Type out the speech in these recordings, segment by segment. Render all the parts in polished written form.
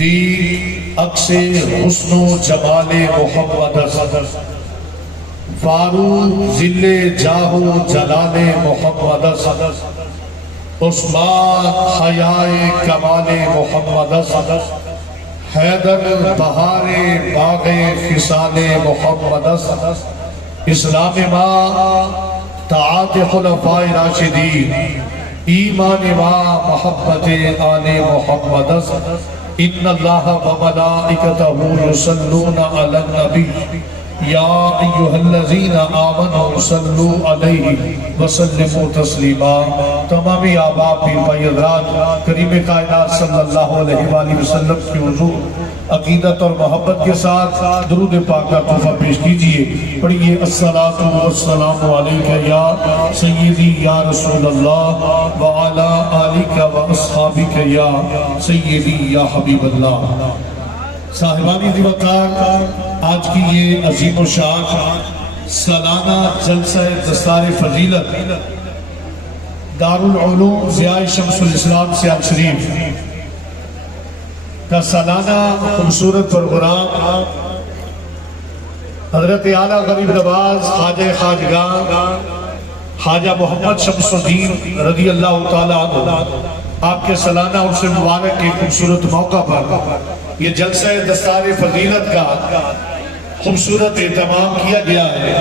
सिद्दीक अक्से हुस्नो जमाले मोहम्मद फारूक जिले जाहो जलाले मोहम्मद उस्मान हयाए कमाले मोहम्मद हैदर बहारे बागे फिसाले मोहम्मद इस्लाम माँ ताअत खुलफाए राशिदीन ईमान माँ मोहब्बत आले मोहम्मद इन्नल्लाह व मलाइकतहू युसल्लूना अलन नबी या अय्युहल्लज़ीना आमनू सल्लू अलैहि व सल्लिमू तस्लीमा। तमामी आबाब पीर भाई हज़रात करीम कायनात सल्लल्लाहु अलैहि वसल्लम की हुज़ूर अकीदत और मोहब्बत के साथ दुरूद पाक का तोहफा पेश कीजिए। पढ़िए अस्सलातु वस्सलामु अलैका या सय्यदी या रसूल अल्लाह व अला आलिका व अस्हाबिका या सय्यदी या हबीब अल्लाह। साहिबानी दिवकार, आज की ये अजीम शान सालाना जलसा दस्तार फजीलत दारुल उलूम ज़िया शम्सुल इस्लाम सियाल शरीफ का सालाना खूबसूरत प्रोग्राम हजरत आला गरीब नवाज ख्वाजा खाजगां ख्वाजा मोहम्मद शम्सुद्दीन रज़ी अल्लाह तआला अन्हु आपके सालाना उर्स मुबारक के खूबसूरत मौका पर ये जलसा दस्तार फजीलत का खूबसूरत एहतमाम किया गया है।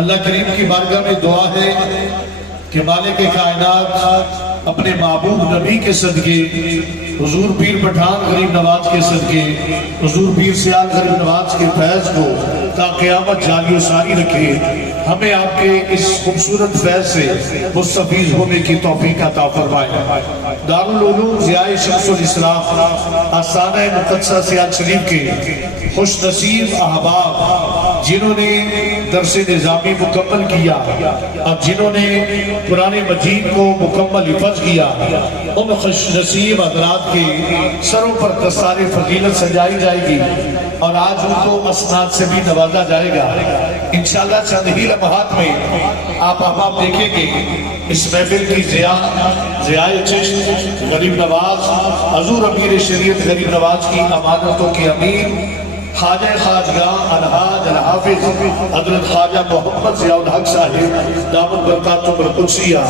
अल्लाह करीम की बारगाह में दुआ है कि मालिक कायनात अपने महबूब नबी के सदके, हुजूर पीर पठान गरीब नवाज के सदके, हुजूर पीर सियाल गरीब नवाज के फैज को ता क़यामत जारी सारी रखे। हमें आपके इस खूबसूरत फैज से मुस्तफीज होने की तौफीक अता फरमाए। दारुल उलूम ज़िया शम्सुल इस्लाम आस्थाना मुक़द्दसा सियाल शरीफ के खुश नसीब अहबाब जिन्होंने दर्से निज़ामी मुकम्मल किया और जिन्होंने कुरान मजीद को मुकम्मल हिफ़्ज़ किया, उन खुश नसीब हज़रात के सरों पर दस्तार फजीलत सजाई जाएगी और आज उनको असनाद से भी नवाजा जाएगा इंशाअल्लाह। चंद ही लम्हात में आप अहबाब देखेंगे इस महफिल की ज़ियाए चिश्त गरीब नवाज हजूर अमीर शरीयत गरीब नवाज की अमानतों के अमीर ख्वाजा खाजगां अलहाज अलहाफिज हजरत ख्वाजा मोहम्मद ज़ियाउल हक साहिब दामत बरकातुहुल कुद्सिया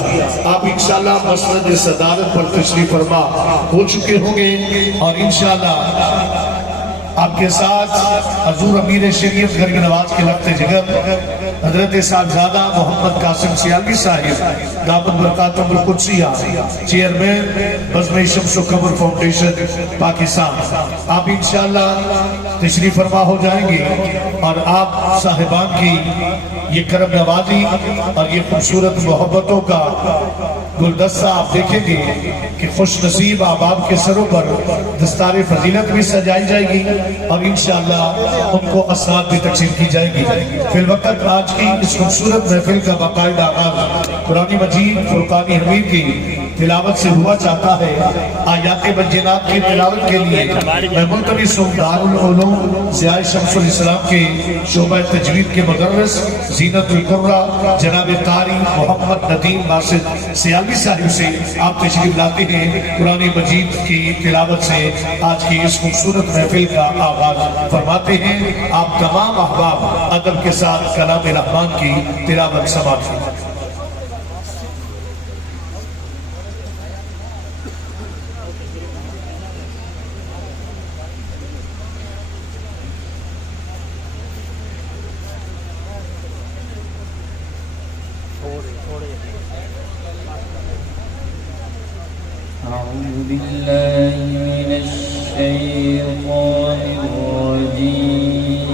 आप इंशाअल्लाह मसनद सदारत पर तशरीफ फरमा हो चुके होंगे और इंशाअल्लाह आपके साथ हजूर अमीर शरीयत गरीब नवाज के लगते जिगर हजरत साहबजादा मोहम्मद कासिम सियालवी साहिब दामत बरकातुहुल कुद्सिया चेयरमैन बज़्म शम्स कमर फाउंडेशन पाकिस्तान आप इंशाअल्लाह तशरीफ फरमा हो जाएंगे और आप साहिबान की ये करम नवाजी और ये खूबसूरत मोहब्बतों का गुलदस्ता आप देखेंगे कि खुश नसीब अहबाब के सरों पर दस्तार फजीलत भी सजाई जाएगी और इंशाअल्लाह उनको असनाद भी तकसीम की जाएगी। फिलवक़्त आज की इस खूबसूरत महफिल का बाकायदा आगाज़ कुरान मजीद फुरक़ान हमीद की तिलावत से हुआ चाहता है। आयात बज्जिनात की तिलावत के लिए मैं मुल्तमिस हूं दारुल उलूम ज़िया शम्सुल इस्लाम के शोबा तजवीद के मुदर्रिस ज़ीनतुल कुर्रा जनाब कारी मोहम्मद नदीम नासिर सियालवी साहिब से आप तशरीफ लाते हैं। कुरान मजीद की तिलावत से आज की इस खूबसूरत महफिल का आगाज फरमाते हैं। आप तमाम अहबाब अदब के साथ कलाम रहमान की तिलावत समाप्त कीजिए। أعوذ بالله من الشيطان الرجيم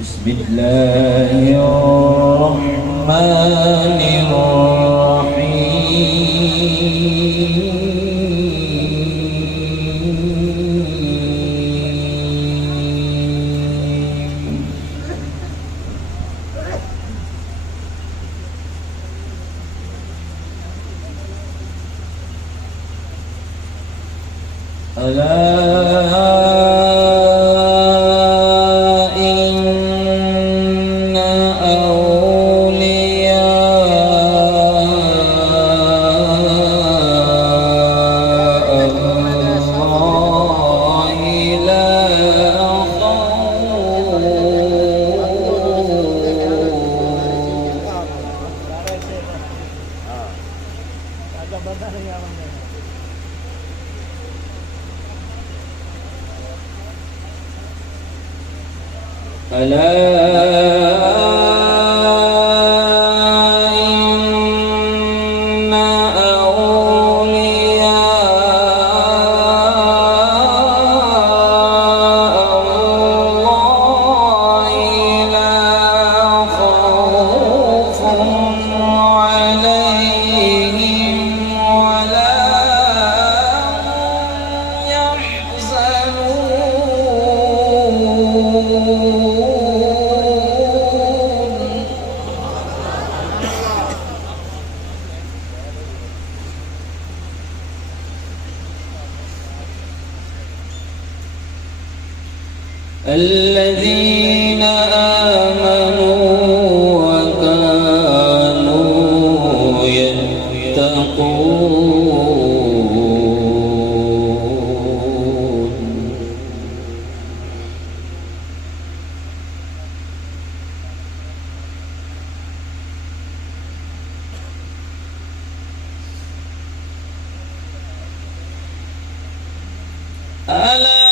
بسم الله الرحمن الرحيم ألا إن الذين آمنوا وكانوا يتقون. ألا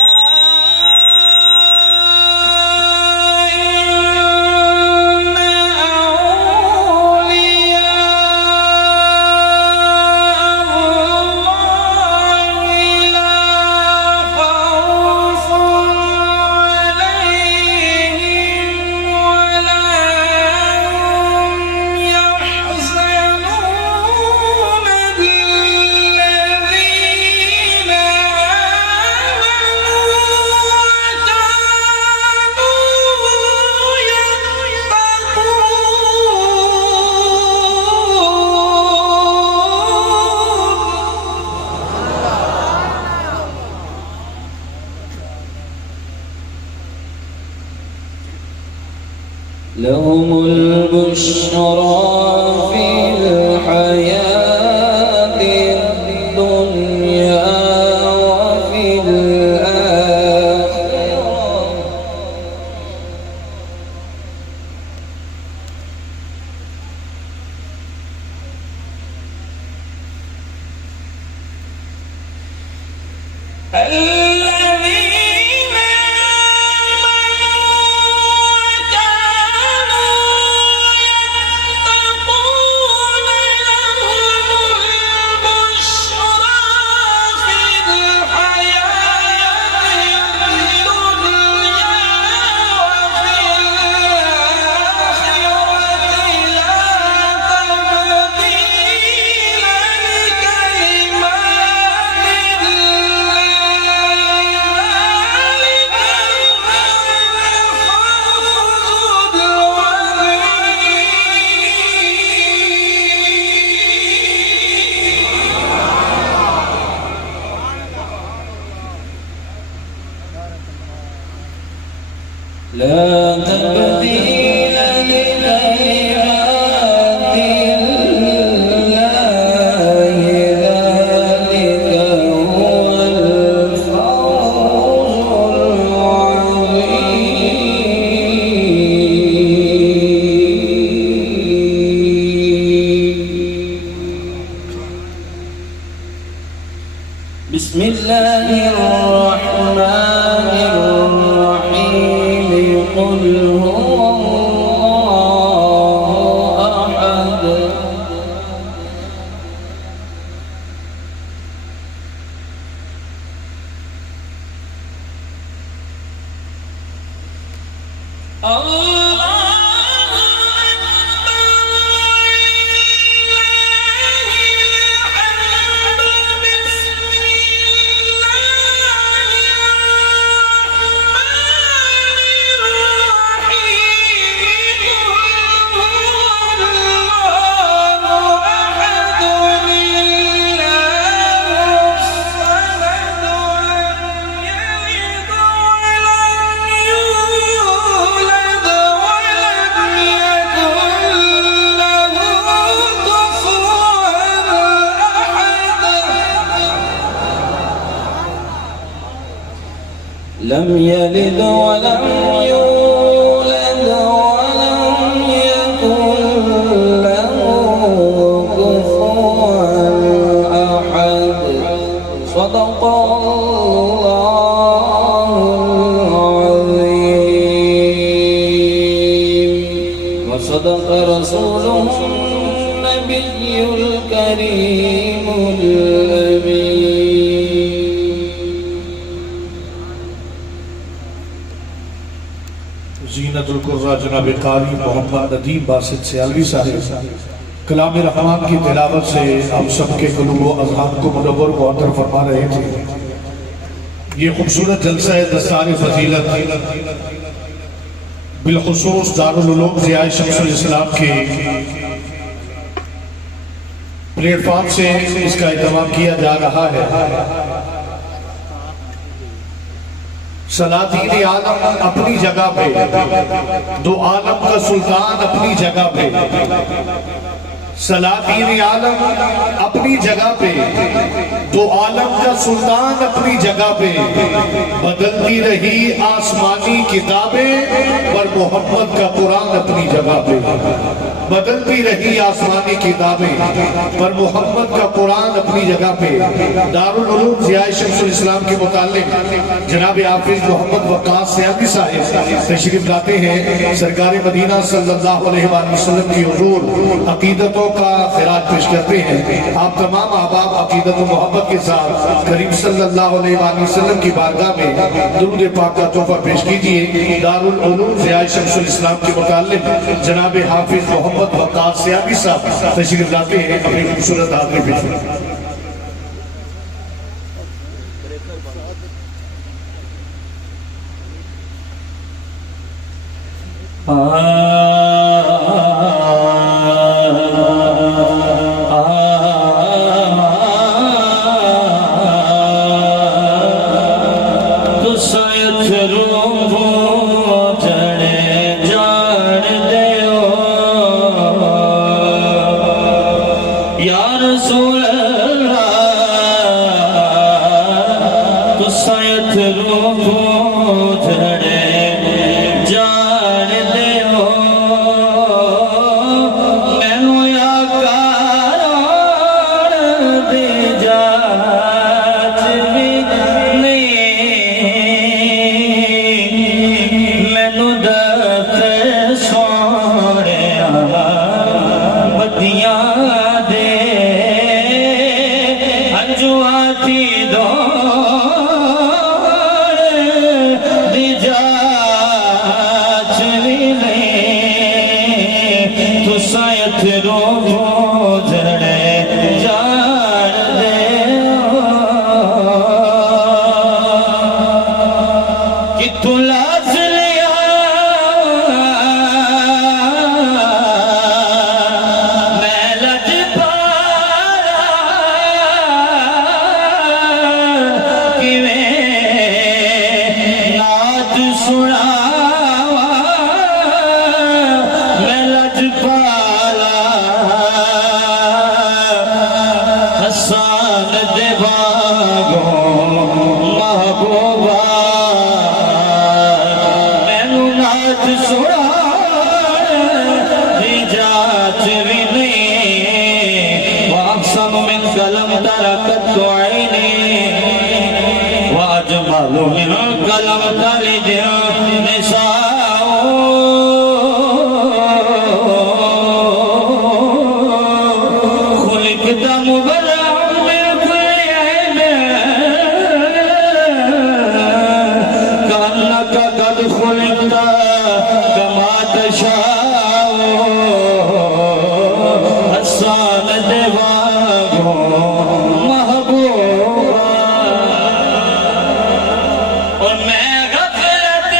لهم البشرى في الحياة الدنيا وفي الآخرة. لا تبديل لكلمات الله، ذلك هو الفوز العظيم. بسم الله الرحمن الرحيم. قل هو الله أحد لم يلد ولم يولد ولم يكن له كفوا أحد. صدق الله. صدق رسوله النبي الكريم الأمين ज़ीनतुल कुर्रा जनाब कारी मोहम्मद नदीम बासित सियालवी साहब कलाम रहमान की तिलावत से हम सबके क़ुलूब व अज़हान को मुनव्वर मुअत्तर फरमा रहे थे। ये खूबसूरत जलसा है दस्तार फजीलत बिलखुसूस दारुल उलूम ज़िया शम्सुल इस्लाम के प्लेटफॉर्म से इसका एहतमाम किया जा रहा है। सलातीन आलम अपनी जगह पे, दो आलम का सुल्तान अपनी जगह पे, सलातीन आलम अपनी जगह पे, दो आलम का सुल्तान अपनी जगह पे, बदलती रही आसमानी किताबें पर मोहम्मद का कुरान अपनी जगह पे, बदलती रही आसमानी किताबें पर मोहम्मद का कुरान अपनी जगह पे। दारुल उलूम ज़िया शम्सुल इस्लाम के मुताल्लिक जनाब हाफिज मोहम्मद वक्कास सियालवी साहिब तशरीफ लाते हैं। सरकार मदीना सल्लल्लाहु अलैहि वसल्लम की हुजूर अकीदतों का खिराज पेश करते हैं। आप तमाम अहबाब अकीदत व मोहब्बत के साथ करीम सल्लल्लाहु अलैहि वसल्लम की बारगाह में दुरूद पाक का तोहफा पेश कीजिए। दारुल उलूम ज़िया शम्सुल इस्लाम के मुताल्लिक जनाब हाफिज मोहम्मद वक्कास सियालवी साहब तशरीफ लाते हैं। अपनी खूबसूरत हाजिरी पेश और मैं गफलत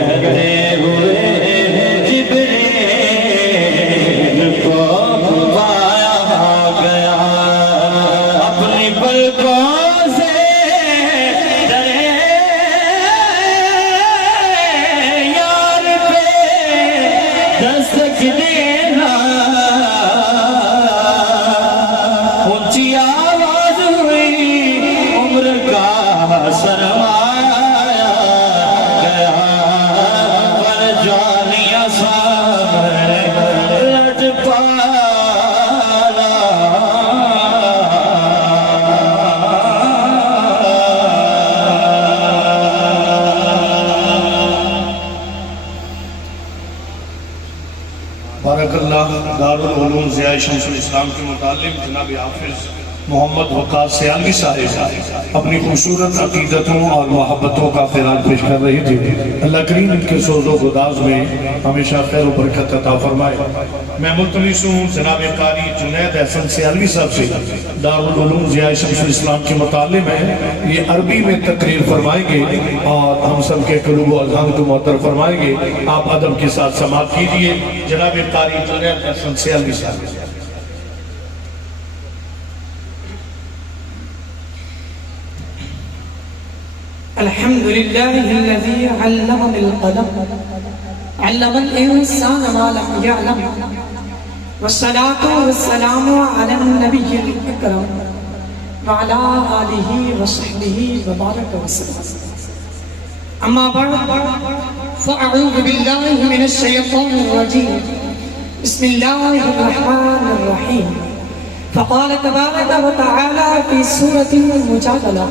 कहते हुए जिब्रील को पाया गया अपनी पलकों से डरे यार पे दस्तक देना ऊंची आवाज हुई उम्र का सरमाया गया पर जानिया सामने लट पाला बारकल्लाह दारुल उलूम ज़िया शम्सुल इस्लाम के मुतालिम जनाब हाफिज मोहम्मद वक़ास सियालवी साहिब अपनी खूबसूरत अकीदतों और मोहब्बतों का खिराज पेश कर रही थी। अल्लाह करीम इनके सोज़ो गुदाज में हमेशा खैर व बरकत अता फरमाए। मैं मुल्तमिस हूँ जनाब कारी जुनैद अहसन सियालवी साहब से दारुल उलूम ज़िया शम्सुल इस्लाम के मुतालिम है, ये अरबी में तकरीर फरमाएंगे और हम सब के क़ुलूब व अज़हान को मुअत्तर फरमाएंगे। आप अदब के साथ समाअत कीजिए। जनाब कारी जुनैद अहसन सियालवी साहब। अल्हम्दुलिल्लाहिल्लज़ी अल्लम बिल-क़लम अल्लमल इंसान मा लम यअलम वस्सलातु वस्सलामु अला नबिय्यिल अकरम व अला आलिहि व सहबिहि व बारक वसल्लम। अम्मा बअद फ़अऊज़ु बिल्लाहि मिनश शैतानिर रजीम बिस्मिल्लाहिर रहमानिर रहीम। फ़क़ाल तबारक व तआला फ़ी सूरतिल मुजादला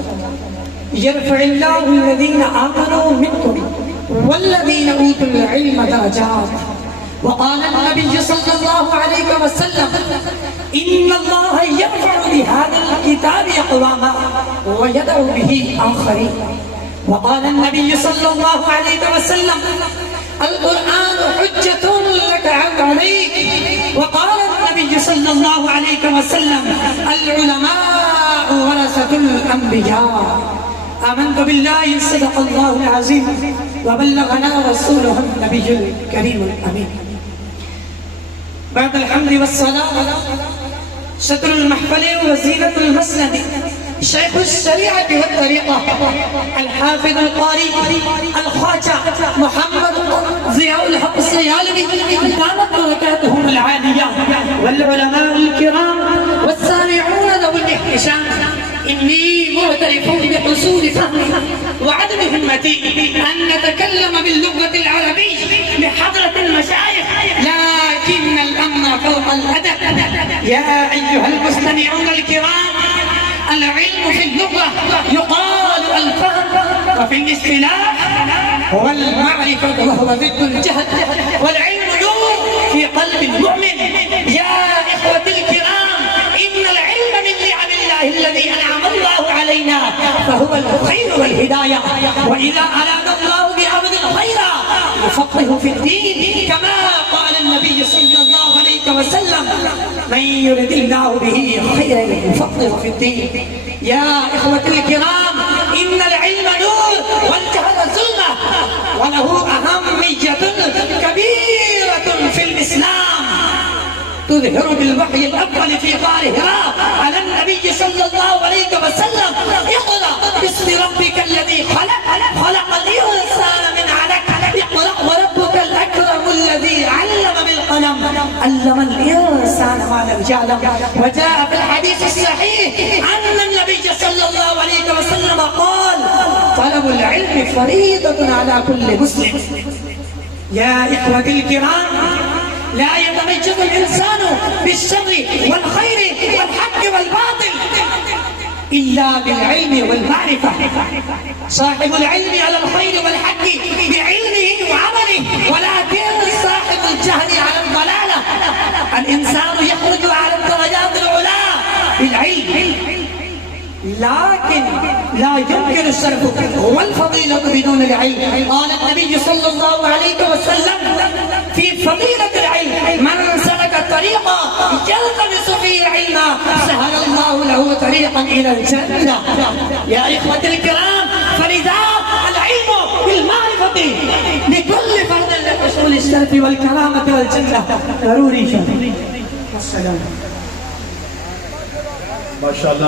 यरफ़इल्लाहुल्लज़ीना आमनू मिनकुम वल्लज़ीना ऊतुल इल्म दरजात वक़ाल नबी सल्लल्लाहु अलैहि वसल्लम इन्नल्लाह यरफ़उ बिहाज़िल किताबि अक़वामा व यदउ बिही आख़रीन वक़ाल नबी सल्लल्लाहु अलैहि वसल्लम अल क़ुरआन हुज्जतुन लका अलैक वक़ाल नबी सल्लल्लाहु अलैहि वसल्लम अल उलमाउ वरसतुल अंबिया। आमन्तु बिल्लाहि सदक़ल्लाहुल अज़ीम व बल्लगना रसूलुहुन नबियुल करीमुल अमीन। बअदल हम्दि वस्सलाम शत्रुल महफ़ल व ज़ीनतुल मस्नद शेख़ुश शरीअत व तरीक़ा अल हाफ़िज़ुल क़ारी अल ख़्वाजा मुहम्मद ज़ियाउल हक़ सियालवी दामत बरकातुहुमुल आलिया वल उलमाउल किराम वस्सामिऊन ज़ुल इहतिशाम। इन्नी मुअतरिफ़ुन बिहुसूल फ़हमी वअदम हिम्मती अन नतकल्लम बिल्लुग़्वतिल अरबिय्या बिहज़रतिल मशाइख़ लाकिन्नल अम्र फ़ौक़ल अदब। या अय्युहल मुस्तमिऊनल किराम अल इल्मु फ़िल लुग़्वा युक़ालु अल फ़हम व फ़िल इस्तिलाह वल मअरिफ़तु व हुवा ज़िद्दुल जहल वल इल्मु नूर फ़ी क़ल्बिल मुअमिन। या इख़वतिल किराम इन्नल इल्म मिन निअमिल्लाहिल्लज़ी अनअम अल्लाहु अलैना फहुवल ख़ैरु वल हिदाया व इज़ा अरादा अल्लाहु बिअब्दिल ख़ैरा युफ़क़्क़िहु फ़िद्दीन कमा क़ाल नबी सल्लल्लाहु अलैहि वसल्लम मन युरिदिल्लाहु बिही ख़ैरन युफ़क़्क़िहु फ़िद्दीन। या इख़वतिल किराम इन्नल इल्म नूर वल जहल ज़ुल्मह व लहु अहम्मिय्यतुन कबीरतुन फ़िल इस्लाम تظهر بالوحي الأول في غار هراء على النبي صلى الله عليه وسلم اقرأ باسم ربك الذي خلق خلق الإنسان من علق اقرأ وربك الأكرم الذي علم بالقلم علم الإنسان ما لم يعلم. وجاء في الحديث الصحيح أن النبي صلى الله عليه وسلم قال طلب العلم فريضة على كل مسلم. يا إخوتي الكرام لا يتميز الإنسان بالشر والخير والحق والباطل إلا بالعلم والمعرفة. صاحب العلم على الخير والحق بعلمه وعمله ولكن صاحب الجهل على الضلالة. الإنسان يخرج على الدرجات العلى بالعلم لكن لا يمكن الشرف والفضيلة بدون العلم. قال النبي صلى الله عليه وسلم في فضيلة العلم من سلك طريقا يلتمس فيه علما سهل الله له طريقا إلى الجنة. يا إخوة الكرام فلذا العلم بالمعرفة بكل فرد لحصول الشرف والكرامة والجنة ضروري شرف. والسلام. माशाल्लाह।